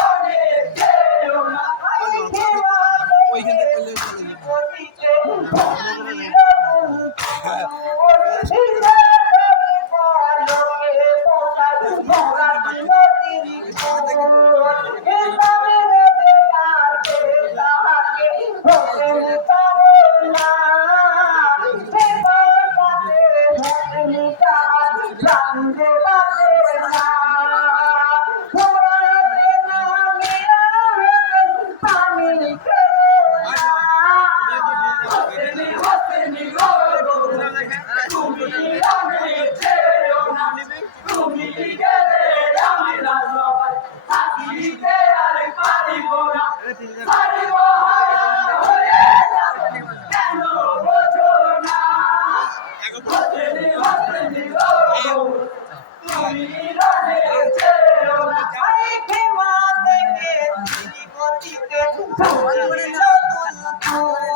Lord is. Oh, I'm gonna know.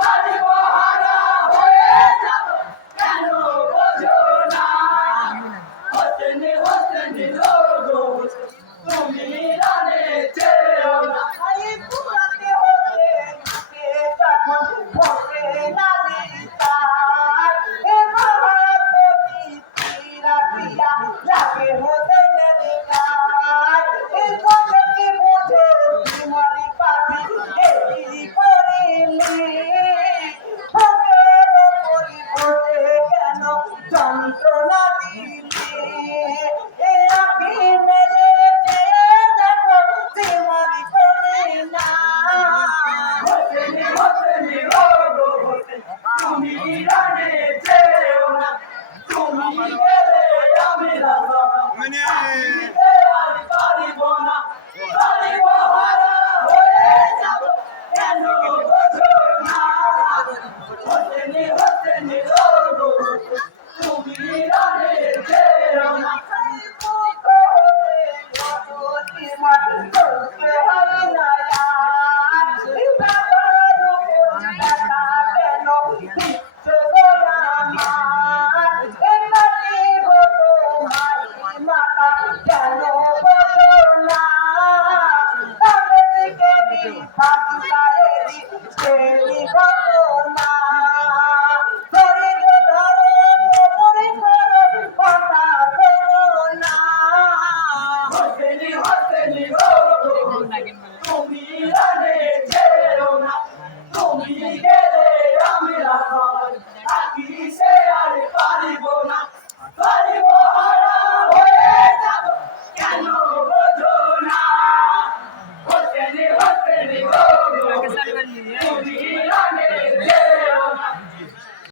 Father, রনে